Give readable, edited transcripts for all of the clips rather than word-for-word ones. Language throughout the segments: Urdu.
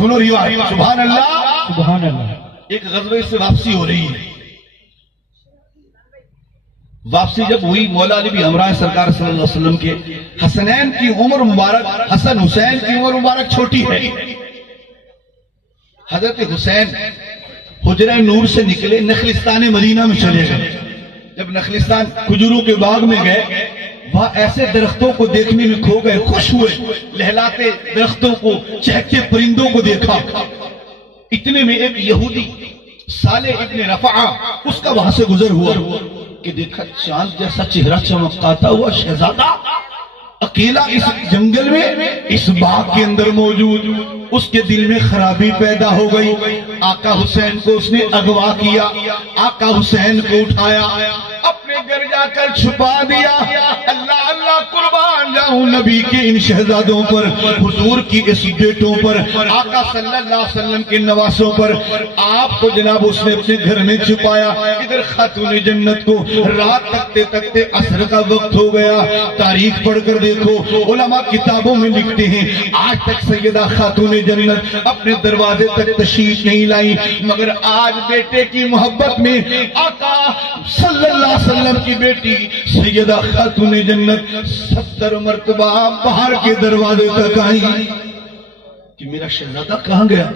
سنو روایت، سبحان اللہ سبحان اللہ. ایک غزوے سے واپسی ہو رہی ہے. واپسی جب ہوئی، مولا علی بھی ہمراہ سرکار صلی اللہ علیہ وسلم کے. حسنین کی عمر مبارک، حسن حسین کی عمر مبارک چھوٹی ہے. حضرت حسین حجرہ نور سے نکلے، نخلستان مدینہ میں چلے گئے. جب نخلستان کھجوروں کے باغ میں گئے، وہاں ایسے درختوں کو دیکھنے میں کھو گئے، خوش ہوئے. لہلاتے درختوں کو، چہکتے پرندوں کو دیکھا. اتنے میں ایک یہودی صالح ابن رفعہ اس کا وہاں سے گزر ہوا کہ دیکھا چاند جیسا چہرہ چمکتا ہوا شہزادہ اکیلا اس جنگل میں، اس باغ کے اندر موجود. اس کے دل میں خرابی پیدا ہو گئی. آقا حسین کو اس نے اغوا کیا، آقا حسین کو اٹھایا، اپنے گھر جا کر چھپا دیا. اللہ اللہ قربان جاؤں نبی کے ان شہزادوں پر، حضور کی اس بیٹوں پر، آقا صلی اللہ علیہ وسلم کے نواسوں پر. آپ کو جناب اس نے اپنے گھر میں چھپایا. ادھر خاتون جنت کو رات تکتے تکتے عصر کا وقت ہو گیا. تاریخ پڑھ کر دیکھو، علماء کتابوں میں لکھتے ہیں آج تک سیدہ خاتون جنت اپنے دروازے تک تشریف نہیں لائی، مگر آج بیٹے کی محبت میں آقا صلی اللہ علیہ وسلم کی بیٹی سیدہ خاتون جنت 70 مرتبہ باہر کے دروازے تک آئی کہ میرا شہزادہ کہاں گیا.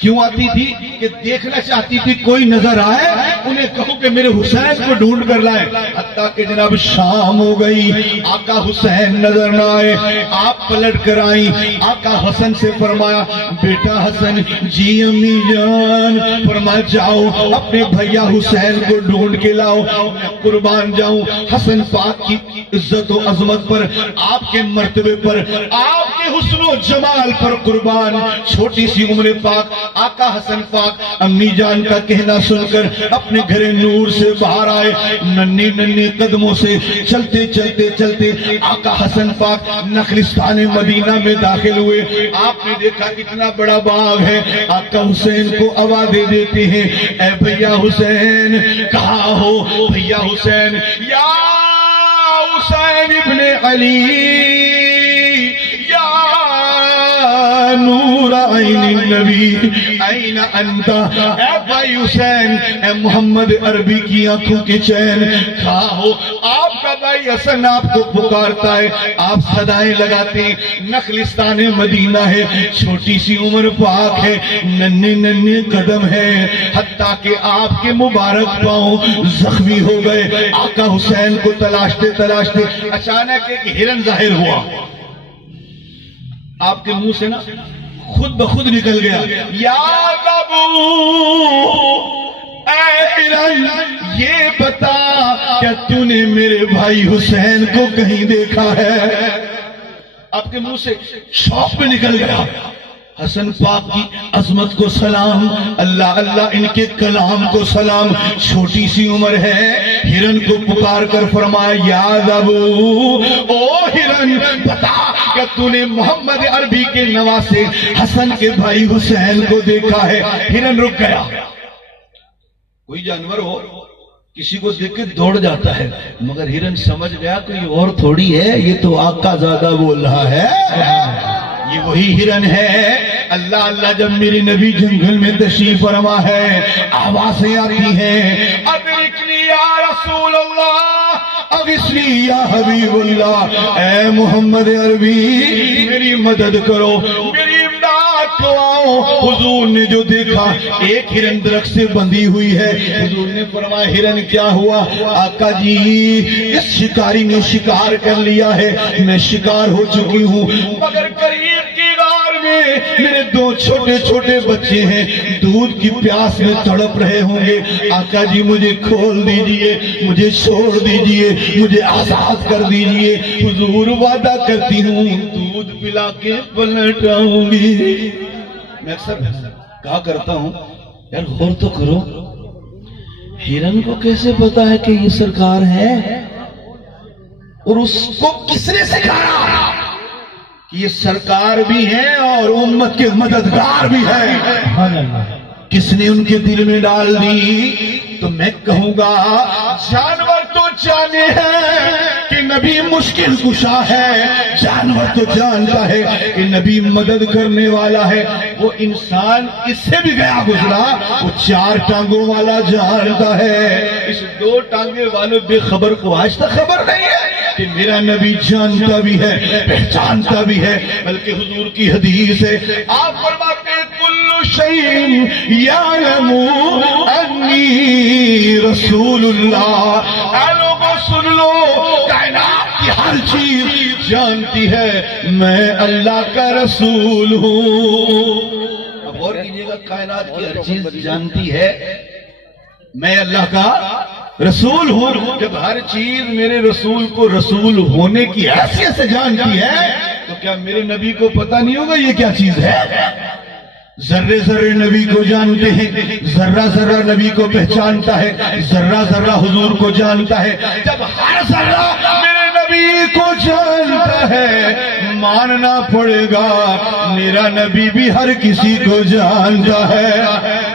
کیوں آتی تھی؟ کہ دیکھنا چاہتی تھی کوئی نظر آئے، انہیں کہو کہ میرے حسین کو ڈھونڈ کر لائے. حتیٰ کہ جناب شام ہو گئی، آقا حسین نظر نہ آئے. آپ پلٹ کر آئیں، آقا حسن سے فرمایا بیٹا حسن. جی امی جان. فرمایا جاؤ اپنے بھیا حسین کو ڈھونڈ کے لاؤ. میں قربان جاؤں حسن پاک کی عزت و عظمت پر، آپ کے مرتبے پر، آپ کے حسن و جمال پر قربان. چھوٹی سی عمر پاک آقا حسن پاک امی جان کا کہنا سن کر اپنے گھر نور سے باہر آئے. ننھے ننھے قدموں سے چلتے چلتے چلتے آقا حسن پاک نخلستان مدینہ میں داخل ہوئے. آپ نے دیکھا کتنا بڑا باغ ہے. آقا حسین کو آوازیں دیتے ہیں، اے بھیا حسین کہاں ہو؟ بھیا حسین، یا حسین ابن علی، یا نور عین النبی این انت. اے بھائی حسین، اے محمد عربی کی آنکھوں کے چین، کہاں ہو؟ آپ کا بھائی حسن آپ کو پکارتا ہے. آپ صدائیں لگاتے ہیں. نخلستان مدینہ ہے، چھوٹی سی عمر پاک ہے، ننھے ننھے قدم ہے، حتیٰ کہ آپ کے مبارک پاؤں زخمی ہو گئے. آقا حسین کو تلاشتے تلاشتے اچانک ایک ہرن ظاہر ہوا. آپ کے منہ سے نا خود بخود نکل گیا، یا ابو اے ہرن، یہ بتا کیا تو نے میرے بھائی حسین کو کہیں دیکھا ہے؟ آپ کے منہ سے شوق میں نکل گیا. حسن پاک کی عظمت کو سلام، اللہ اللہ ان کے کلام کو سلام. چھوٹی سی عمر ہے. ہرن کو پکار کر فرمایا، یا ابو او ہرن، بتا کہ تو نے محمد عربی کے نواسے حسن کے بھائی حسین کو دیکھا ہے؟ ہرن رک گیا. کوئی جانور ہو کسی کو دیکھ کے دوڑ جاتا ہے، مگر ہرن سمجھ گیا کوئی اور تھوڑی ہے، یہ تو آقا زادہ بول رہا ہے، یہ وہی ہرن ہے. اللہ اللہ جب میرے نبی جنگل میں تشریف فرما ہے، آوازیں آتی ہیں، ادرکنی یا رسول اللہ، اغثنی یا حبیب اللہ. اے محمد عربی میری مدد کرو، میری امداد کو آؤ. حضور نے جو دیکھا ایک ہرن درخت سے بندھی ہوئی ہے. حضور نے فرمایا ہرن کیا ہوا؟ آقا جی اس شکاری نے شکار کر لیا ہے، میں شکار ہو چکی ہوں، مگر قریب کی غار میں میرے 2 چھوٹے چھوٹے بچے ہیں، دودھ کی پیاس میں تڑپ رہے ہوں گے. آقا جی مجھے کھول دیجئے، مجھے چھوڑ دیجئے، مجھے آزاد کر دیجئے. حضور وعدہ کرتی ہوں دودھ پلا کے پلٹ آؤں گی. میں اکثر کہا کرتا ہوں یار غور تو کرو، ہرن کو کیسے پتا ہے کہ یہ سرکار ہے، اور اس کو کس نے سکھایا کہ یہ سرکار بھی ہیں اور امت کے مددگار بھی ہیں؟ کس نے ان کے دل میں ڈال دی؟ تو میں کہوں گا جانور تو جانے ہیں کہ نبی مشکل کشا ہے، جانور تو جانتا ہے کہ نبی مدد کرنے والا ہے، وہ انسان اس سے بھی گیا گزرا، وہ 4 ٹانگوں والا جانتا ہے، اس 2 ٹانگے والے بے خبر کو آج تک خبر نہیں ہے کہ میرا نبی جانتا بھی ہے، پہچانتا بھی ہے، بلکہ حضور کی حدیث ہے، آپ فرماتے ہیں کل شیء یعلم انی رسول اللہ، اے لوگوں سن لو، کائنات کی ہر چیز جانتی ہے میں اللہ کا رسول ہوں۔ اب غور کیجئے گا، کائنات کی ہر چیز جانتی ہے میں اللہ کا رسول ہوں۔ جب ہر چیز میرے رسول کو رسول ہونے کی حیثیت سے جانتی ہے تو کیا میرے نبی کو پتہ نہیں ہوگا یہ کیا چیز ہے؟ ذرے ذرے نبی کو جانتے ہیں، ذرہ ذرہ نبی کو پہچانتا ہے، ذرہ ذرہ حضور کو جانتا ہے۔ جب ہر ذرہ میرے نبی کو جانتا ہے، ماننا پڑے گا میرا نبی بھی ہر کسی کو جانتا ہے۔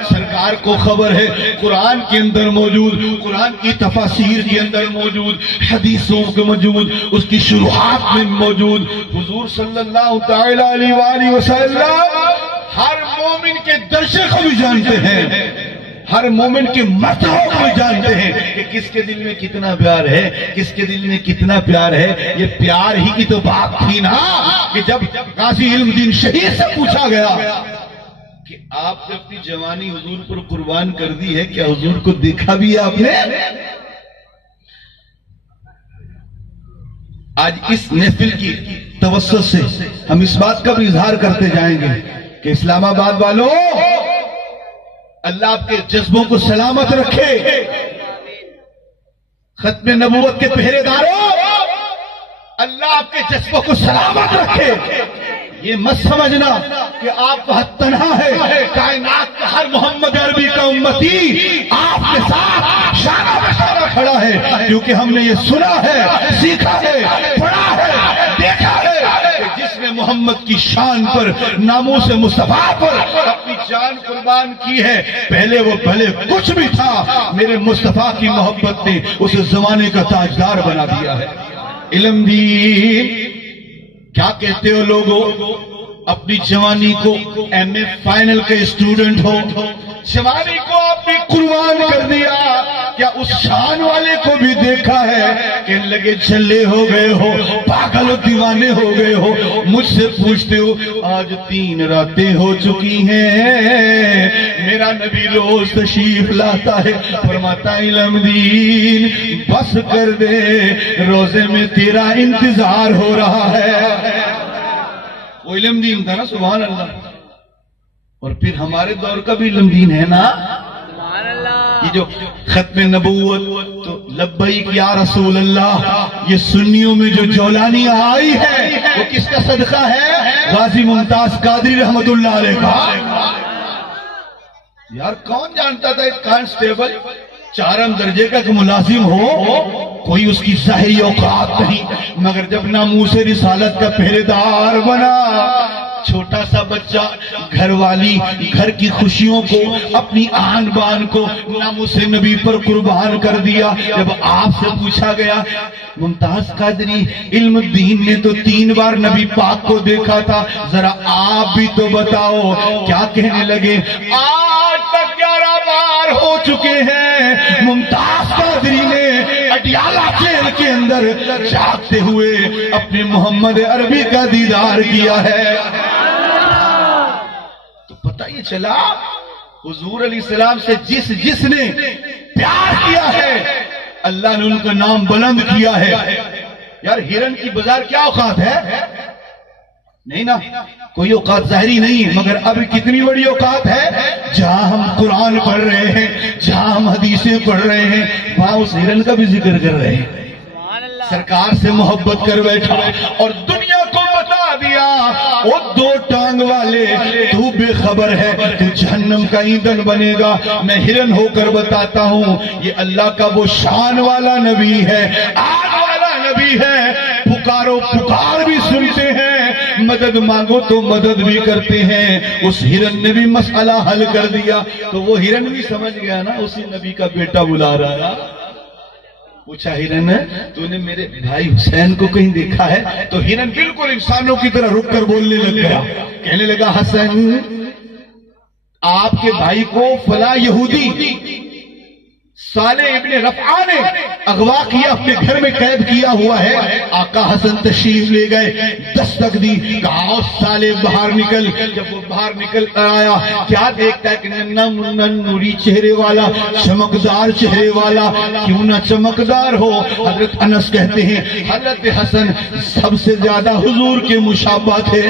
سرکار کو خبر ہے، قرآن کے اندر موجود، قرآن کی تفاسیر کے اندر موجود، حدیثوں کے موجود، اس کی شروحات میں موجود، حضور صلی اللہ تعالی علیہ وآلہ وسلم ہر مومن کے درجے کو بھی جانتے ہیں، ہر مومن کے مرتبہ کو بھی جانتے ہیں کہ کس کے دل میں کتنا پیار ہے، کس کے دل میں کتنا پیار ہے۔ یہ پیار ہی کی تو بات تھی نا کہ جب غازی علم دین شہید سے پوچھا گیا کہ آپ نے اپنی جوانی حضور پر قربان کر دی ہے، کیا حضور کو دیکھا بھی ہے آپ نے؟ آج اس محفل کی توسط سے ہم اس بات کا بھی اظہار کرتے جائیں گے کہ اسلام آباد والوں، اللہ آپ کے جذبوں کو سلامت رکھے، ختم نبوت کے پہرے داروں، اللہ آپ کے جذبوں کو سلامت رکھے۔ یہ مت سمجھنا کہ آپ بہت تنہا ہے، کائنات کا ہر محمد عربی کا امتی آپ کے ساتھ شانہ بشانہ کھڑا ہے، کیونکہ ہم نے یہ سنا ہے، سیکھا ہے، پڑھا ہے، دیکھا ہے کہ جس نے محمد کی شان پر، ناموس مصطفیٰ پر اپنی جان قربان کی ہے، پہلے وہ بھلے کچھ بھی تھا، میرے مصطفیٰ کی محبت نے اسے زمانے کا تاجدار بنا دیا ہے۔ علم دین کیا کہتے ہو لوگوں؟ اپنی جوانی کو ایم اے فائنل کے اسٹوڈنٹ ہو، جوانی کو آپ نے قربان کر دیا، کیا اس شان والے کو بھی دیکھا ہے کہ لگے چھلے ہو گئے ہو، پاگل و دیوانے ہو گئے ہو، مجھ سے پوچھتے ہو آج 3 راتیں ہو چکی ہیں، میرا نبی روز تشریف لاتا ہے، فرماتا علم دین بس کر دے، روزے میں تیرا انتظار ہو رہا ہے۔ وہ علم دین تھا نا، سبحان اللہ۔ اور پھر ہمارے دور کا بھی علم دین ہے نا، یہ جو ختم نبوت تو لبیک یا رسول اللہ، یہ سنیوں میں جو جولانی آئی ہے وہ کس کا صدقہ ہے؟ غازی ممتاز قادری رحمت اللہ علیہ کا۔ یار کون جانتا تھا ایک کانسٹیبل 4م درجے کا کہ ملازم ہو، کوئی اس کی ظاہری اوقات نہیں، مگر جب ناموس رسالت کا پہرے دار بنا، چھوٹا سا بچہ گھر والی گھر کی خوشیوں کو، اپنی آن بان کو ناموس نبی پر قربان کر دیا۔ جب آپ سے پوچھا گیا ممتاز قادری علم دین نے تو 3 بار نبی پاک کو دیکھا تھا، ذرا آپ بھی تو بتاؤ، کیا کہنے لگے؟ آج تک 11 بار ہو چکے ہیں ممتاز قادری نے اڈیالہ جیل کے اندر جاگتے ہوئے اپنے محمد عربی کا دیدار کیا ہے۔ تو پتہ یہ چلا حضور علیہ السلام سے جس نے پیار کیا ہے اللہ نے ان کا نام بلند کیا ہے۔ یار ہرن کی بازار کیا اوقات ہے؟ نہیں نا، کوئی اوقات ظاہری نہیں ہے، مگر اب کتنی بڑی اوقات ہے جہاں ہم قرآن پڑھ رہے ہیں، جہاں ہم حدیثیں پڑھ رہے ہیں، وہاں اس ہرن کا بھی ذکر کر رہے ہیں۔ سرکار سے محبت کر بیٹھا اور دنیا کو بتا دیا وہ 2 ٹانگ والے تو بے خبر ہے، تو جہنم کا ایندھن بنے گا۔ میں ہرن ہو کر بتاتا ہوں یہ اللہ کا وہ شان والا نبی ہے، آگ والا نبی ہے، پکارو پکار بھی سنتے ہیں، مدد مانگو تو مدد بھی کرتے ہیں۔ اس ہرن نے بھی مسئلہ حل کر دیا، تو وہ ہرن بھی سمجھ گیا نا اسی نبی کا بیٹا بلا رہا ہے، پوچھا ہرن تو نے میرے بھائی حسین کو کہیں دیکھا ہے؟ تو ہرن بالکل انسانوں کی طرح رک کر بولنے لگ گیا، کہنے لگا حسن آپ کے بھائی کو فلاں یہودی صالح ابن رفعہ نے اغوا کیا، اپنے گھر میں قید کیا ہوا ہے۔ آقا حسن تشریف لے گئے، دستک دی، کہا صالح باہر نکل۔ جب وہ باہر نکل کر آیا کیا دیکھتا ہے کہ ننا منا نوری چہرے والا، چمکدار چہرے والا، کیوں نہ چمکدار ہو۔ حضرت انس کہتے ہیں حضرت حسن سب سے زیادہ حضور کے مشابہ تھے،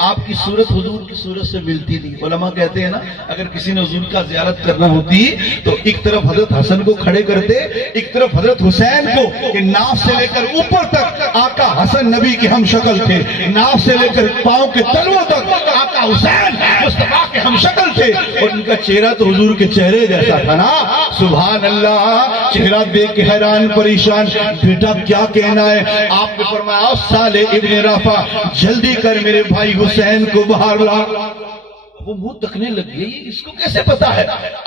آپ کی صورت حضور کی صورت سے ملتی تھی۔ علماء کہتے ہیں نا اگر کسی نے حضور کا زیارت کرنا ہوتی تو ایک طرف حضرت حسن کو کھڑے کرتے، ایک طرف حضرت حسین کو، کہ ناف سے لے کر اوپر تک آقا حسن نبی کی ہم شکل تھے، ناف سے لے کر پاؤں کے تلووں تک آقا حسین مصطفیٰ کے ہم شکل تھے، اور ان کا چہرہ تو حضور کے چہرے جیسا تھا نا۔ سبحان اللہ، چہرہ دیکھ کے حیران پریشان، بیٹا کیا کہنا ہے؟ آپ نے فرمایا صالح ابن رفع جلدی کر میرے بھائی حسین کو باہر لا۔ وہ منہ تکنے لگ گئی، اس کو کیسے پتا ہے؟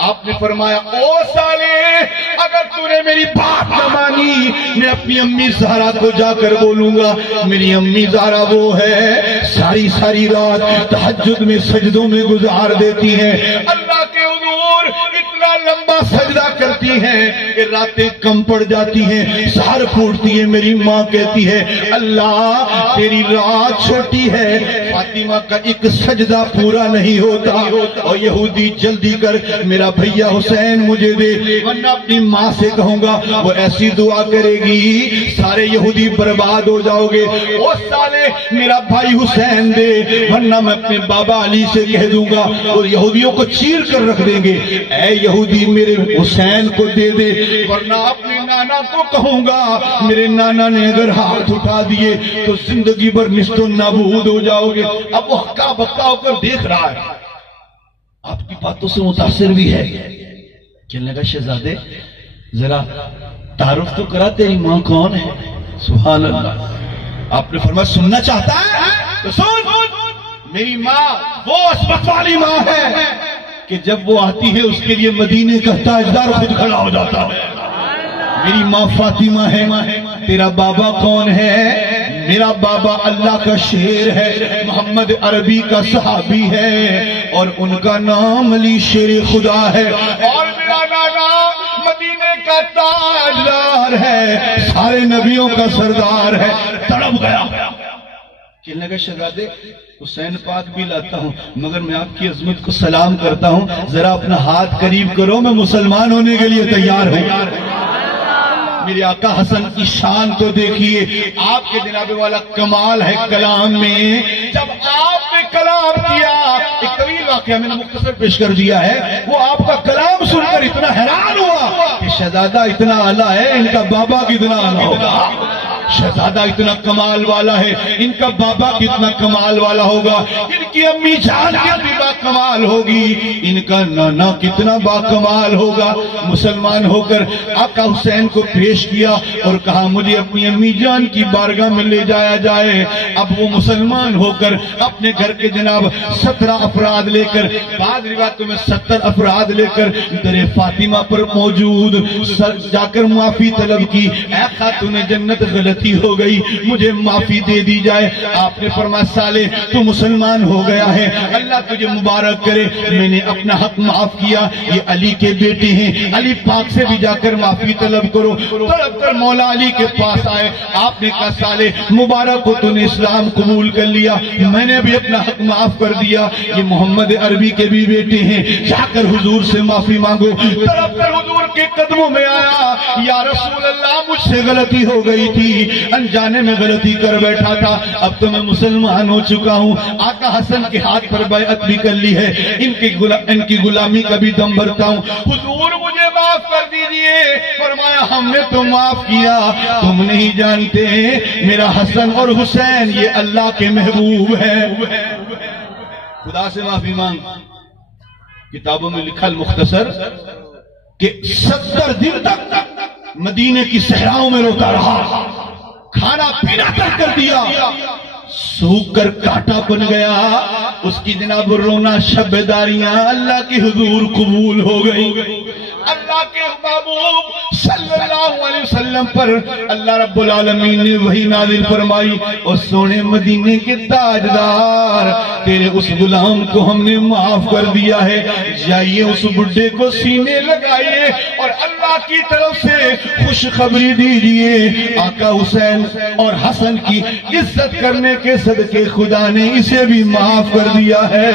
آپ نے فرمایا او صالح اگر تو نے میری بات نہ مانی میں اپنی امی زہرا کو جا کر بولوں گا۔ میری امی زہرا وہ ہے ساری ساری رات تہجد میں سجدوں میں گزار دیتی ہیں، اللہ کے حضور اتنا لمبا سجدہ کرتی ہیں کہ راتیں کم پڑ جاتی ہیں، سحر پھوٹتی ہے، میری ماں کہتی ہے اللہ تیری رات چھوٹی ہے، فاطمہ کا ایک سجدہ پورا نہیں ہوتا، اور یہودی جلدی کر میرا بھیا حسین مجھے دے ورنہ اپنی ماں سے کہوں گا وہ ایسی دعا کرے گی سارے یہودی برباد ہو جاؤ گے۔ او سالے میرا بھائی حسین دے ورنہ میں اپنے بابا علی سے کہہ دوں گا اور یہودیوں کو چیر کر رکھ دیں گے۔ اے یہودی میرے حسین کو دے دے ورنہ اپنے نانا کو کہوں گا میرے نانا نے اگر ہاتھ اٹھا دیے تو زندگی بھر نست و نابود ہو جاؤ گے۔ اب وہ ہکا بکا ہو کر دیکھ رہا ہے، آپ کی باتوں سے متاثر بھی ہے، کہنے لگا شہزادے ذرا تعارف تو کرا تیری ماں کون ہے؟ سبحان اللہ۔ آپ نے فرمایا سننا چاہتا ہے تو سن، میری ماں وہ عصمت والی ماں ہے کہ جب وہ آتی ہے اس کے لیے مدینے کا تاجدار خود کھڑا ہو جاتا ہے۔ میری ماں فاطمہ ہے۔ تیرا بابا کون ہے؟ میرا بابا اللہ کا شیر ہے، محمد عربی کا صحابی ہے، اور ان کا نام علی شیر خدا ہے، اور میرا نانا مدینے کا تاجدار ہے، سارے نبیوں کا سردار ہے۔ تڑپ گیا، کہنے لگا شہزادے حسین پاک بھی لاتا ہوں مگر میں آپ کی عظمت کو سلام کرتا ہوں، ذرا اپنا ہاتھ قریب کرو، میں مسلمان ہونے کے لیے تیار ہوں۔ میرے آقا حسن کی شان تو دیکھیے، آپ کے جناب والا کمال ہے کلام میں۔ جب آپ نے کلام کیا، ایک طویل واقعہ میں نے مختصر پیش کر دیا ہے، وہ آپ کا کلام سن کر اتنا حیران ہوا کہ شہزادہ اتنا اعلیٰ ہے، ان کا بابا کتنا اعلیٰ ہوگا، شہزادہ اتنا کمال والا ہے، ان کا بابا کتنا کمال والا ہوگا، ان کی امی جان کتنی با کمال ہوگی، ان کا نانا کتنا با کمال ہوگا۔ مسلمان ہو کر آقا حسین کو پیش کیا اور کہا مجھے اپنی امی جان کی بارگاہ میں لے جایا جائے۔ اب وہ مسلمان ہو کر اپنے گھر کے جناب 17 افراد لے کر، بعض روایتوں میں 70 افراد لے کر در فاطمہ پر موجود جا کر معافی طلب کی، اے خاتون جنت غلطی ہو گئی مجھے معافی دے دی جائے۔ آپ نے فرمایا صالح تو مسلمان ہو گیا ہے، اللہ تجھے مبارک کرے، میں نے اپنا حق معاف کیا، یہ علی کے بیٹے ہیں، علی پاک سے بھی جا کر معافی طلب کرو۔ طلب کر مولا علی کے پاس آئے، آپ نے کہا صالح مبارک ہو تو نے اسلام قبول کر لیا، میں نے بھی اپنا حق معاف کر دیا، یہ محمد عربی کے بھی بیٹے ہیں، جا کر حضور سے معافی مانگو۔ طلب کر حضور کے قدموں میں آیا، یا رسول اللہ مجھ سے غلطی ہو گئی تھی، انجانے میں غلطی کر بیٹھا تھا، اب تو میں مسلمان ہو چکا ہوں۔ آقا حسن کے ہاتھ پر بیعت بھی کر لی ہے، ان کی غلامی کا بھی دم بھرتا ہوں، حضور مجھے معاف کر دیجئے۔ فرمایا ہم نے تو معاف کیا، تم نہیں جانتے میرا حسن اور حسین یہ اللہ کے محبوب ہے۔ خدا سے معافی مانگ۔ کتابوں میں لکھا المختصر کہ 70 دن تک مدینے کی صحراؤں میں روتا رہا، کھانا پینا تک کر دیا، سوکھ کر کانٹا بن گیا، اس کی جناب رونا شبداریاں اللہ کی حضور قبول ہو گئی۔ اللہ اللہ کے محبوب صلی اللہ علیہ وسلم پر اللہ رب العالمین نے وحی نازل فرمائی، اور سونے مدینے کے تاجدار تیرے اس غلام کو ہم نے معاف کر دیا ہے، جائیے اس بڈھے کو سینے لگائیے اور اللہ کی طرف سے خوشخبری دیجئے، آقا حسین اور حسن کی عزت کرنے کے صدقے خدا نے اسے بھی معاف کر دیا ہے۔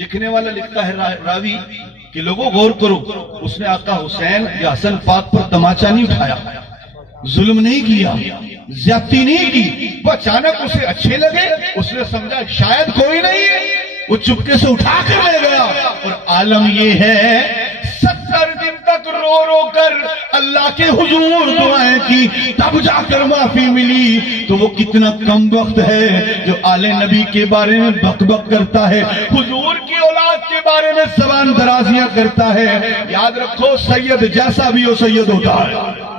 لکھنے والا لکھتا ہے راوی کہ لوگوں غور کرو، اس نے آقا حسین یا حسن پاک پر تماچا نہیں اٹھایا، ظلم نہیں کیا، زیادتی نہیں کی، وہ اچانک اسے اچھے لگے، اس نے سمجھا شاید کوئی نہیں ہے، وہ چپکے سے اٹھا کر لے گیا۔ اور عالم یہ ہے 70 دن تک رو رو کر اللہ کے حضور دعائیں کی، تب جا کر معافی ملی۔ تو وہ کتنا کم وقت ہے جو آل نبی کے بارے میں بک بک کرتا ہے، حضور کی اولاد کے بارے میں زبان درازیاں کرتا ہے۔ یاد رکھو سید جیسا بھی ہو سید ہوتا ہے۔